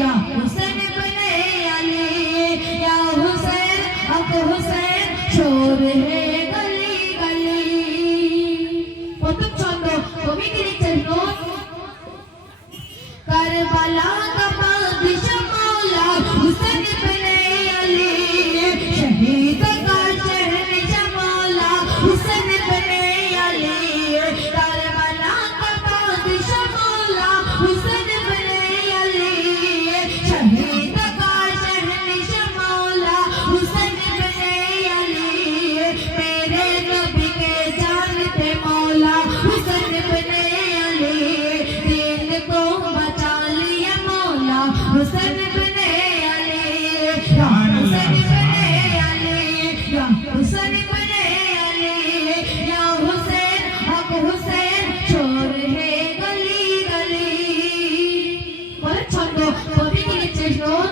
या हुसैन बने अली या हुसैन अब हुसैन शोर है गली गली প্রথম ছন্দ কবি লিখছেন নোট কারবালা का बादशाह मौला हुसैन बने अली शहीद का शहंशाह मौला हुसैन बने अली कारबाला का बादशाह मौला हुसैन बने अली शहीद का शहंशाह मौला हुसैन बने अली मेरे नबी के जानते मौला हुसैन बने अली दीन को बचा लिया मौला हुसैन बने अली या हुसैन बने अली या हुसैन बने अली या हुसैन अब हुसैन शोर है गली गली পরের ছন্দ কবি কি লিখছেন নোট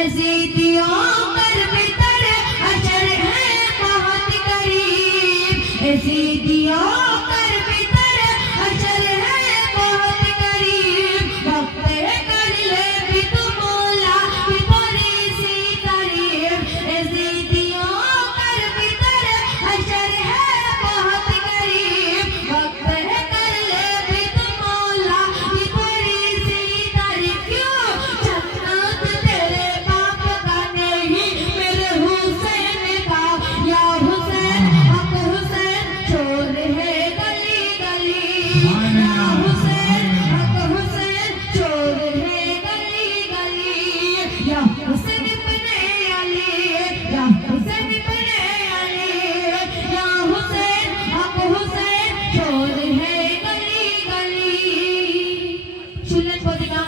এজিদিও कर भीतर अशर है बहुत करीब एजिदियो कर भीतर अशर है बहुत करीब वक्त कर ले भी तू मौला की बड़ी सी तारीफ एजिदियो कर भीतर अशर है बहुत करीब वक्त कर ले भी तू मौला की बड़ी सी तारीफ क्यों जन्नत तेरे बाप का नहीं मेरे हुसैन का या हुसैन अब हुसैन शोर है गली गली या हुसैन अब हुसैन शोर है गली गली या हुसैन बने अली या हुसैन बने अली या हुसैन अब हुसैन शोर है गली गली শুনলেন প্রতিজ্ঞা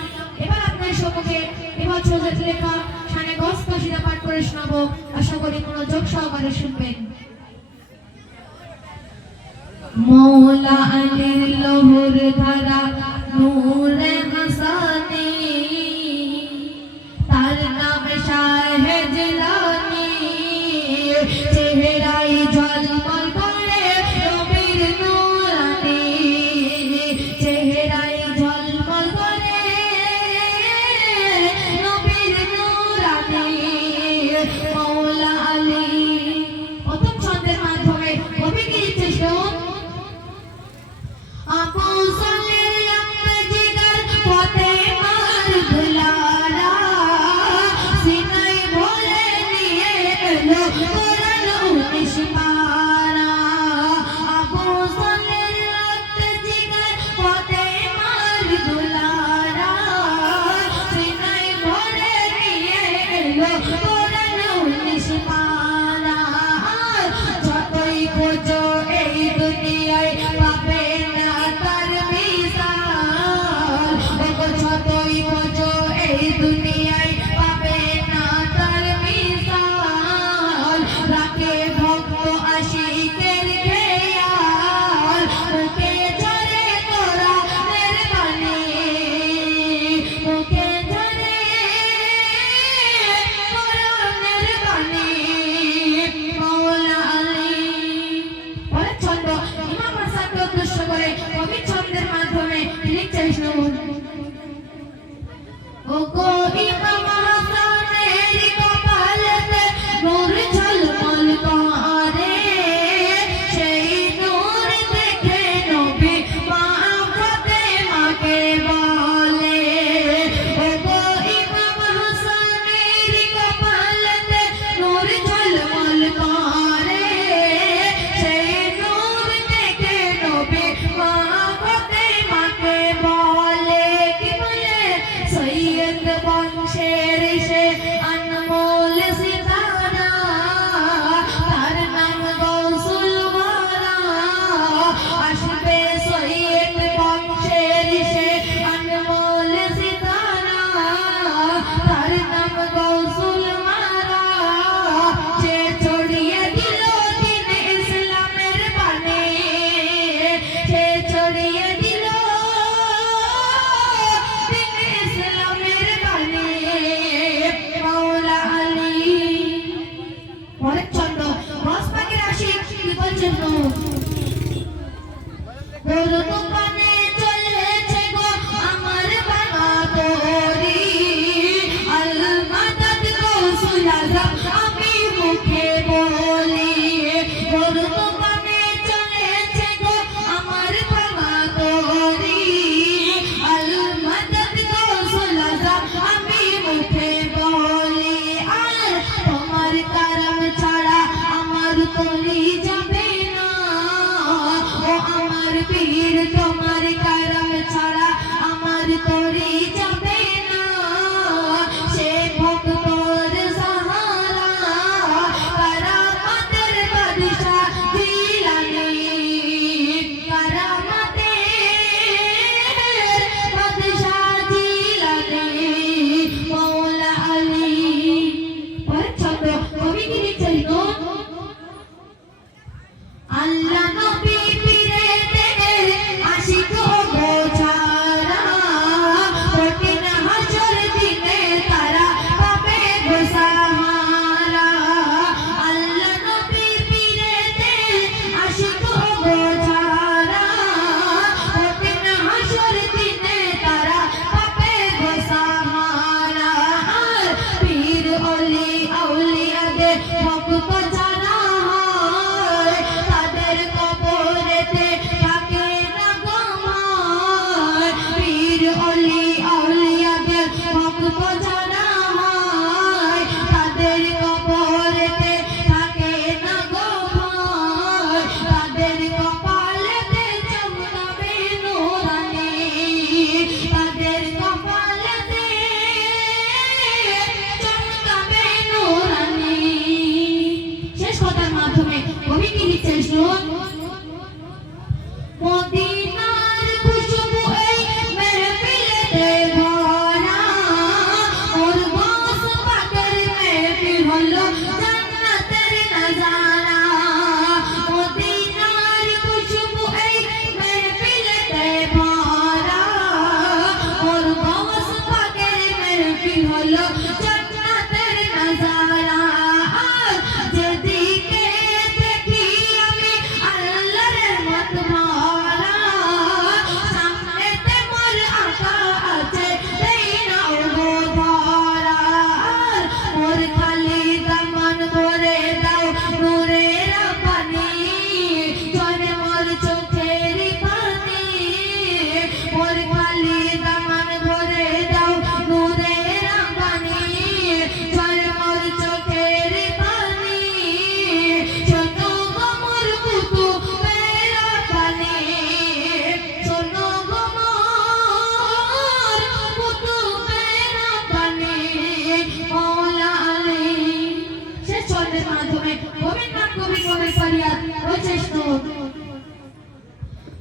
এবার আপনার সম্মুখে এবছর লেখা শানে গস কসিদা পাঠ করে শোনাবো আশা করি মনোযোগ সহকারে শুনবেন মৌলা আলীর লোহর ধারা নূরে হাসানি তার নাম শাহ জিলানি চেহারায় ঝলমল করে নবীর নূরানি চেহারায় ঝলমল করে নবীর নূরানি মৌলা আলী প্রথম ছন্দের মাধ্যমে কবি কি লিখছেন শুনুন আপু সালের লম্ব জিগর পথে মার দুলারা সিনাই ভরে নিয়ে এলো কোরআন 19 পারা আপু সালের লম্ব জিগর পথে মার দুলারা সিনাই ভরে নিয়ে এলো কোরআন 19 পারা যতই খোঁজো এই দুনিয়ায় পাবে না তার মিসাল যতই খোঁজো এই দুনিয়ায় পাবে না তার মিসাল রাখে ভক্ত আশিকের খেয়াল মুখে ঝরে কোরআনের বাণী মুখে ঝরে কোরআনের বাণী মৌলা আলী পরের ছন্দ ইমাম হাসানকে উদ্দেশ্য করে কবি ছন্দের মাধ্যমে লিখছেন শুনুন ও গো ইমাম হাসানের কপালেতে নূর ঝলমল করে সেই নূর দেখে নবী মা ফাতেমাকে বলে ও গো ইমাম হাসানের কপালেতে নূর ঝলমল করে সেই নূর দেখে নবী মা ফাতেমাকে বলে কি বলে সৈয়দ হলো জান্নাতের নজারা যেদিকে দেখি আমি আল্লাহর রহমত ভরা সামনেতে মোর আকা আছে দেই না গো ধরা মোর খালি দামান ভরে দাও নূরের পানি চলে মোর চোখের পানি মোর খালি দামান ভরে দাও নূরের পানি চলে মোর চোখের পানি শোনো গো মোর বুকু মেরা পানি শোনো গো মোর বুকু মেরা পানি মৌলা আলী শেষ ছন্দের মাধ্যমে কবির নাম কবি কবির ফরিয়াদ রয়েছে শ্লোক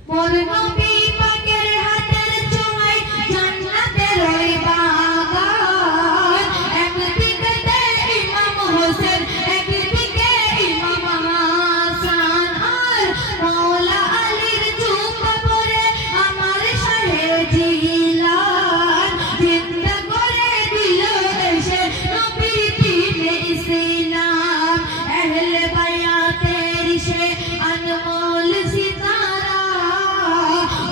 মোর নবী পাকের হাতের ছোঁয়ায় জান্নাতের ওই বাগান একদিকে ইমাম হোসেন একদিকে ইমাম হাসান আর মৌলা আলীর জুব্বা পরে আমার শাহে জিলান জিন্দা করে দিল এসে নবীর দ্বীনে ইসলাম আহলে বায়াতের সে अनमोल सितारा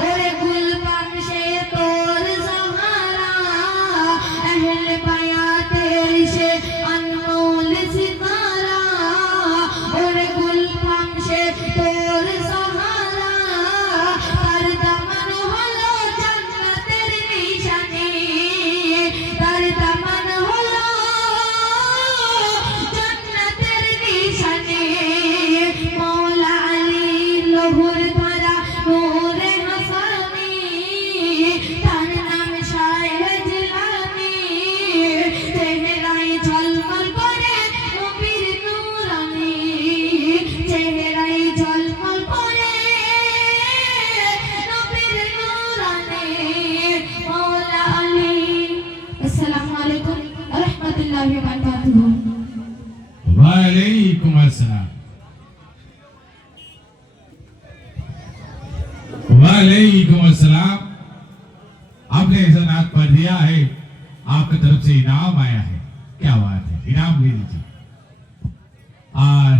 ओरे गुलबाग से तोर सहारा अहले बयातेर से अनमोल सितारा ओरे गुलबाग से तोर सहारा तार दामन हलो जन्नतेर निशानी तार दामन हलो जन्नतेर निशानी मौला अली लहुर धरा नूरे हसानी तार नाम शाहे जिलानी चेहराय झलमल करे नबीर नूरानी चेहराय झलमल करे नबीर नूरानी मौला अली अस्सलामु अलैकुम व रहमतुल्लाहि व बरकातुहू वालेकुम अस्सलाम वालेकुम अस्सलाम। आपने ऐसा नात पढ़ दिया है, आपकी तरफ से इनाम आया है। क्या बात है, इनाम ले लीजिए। और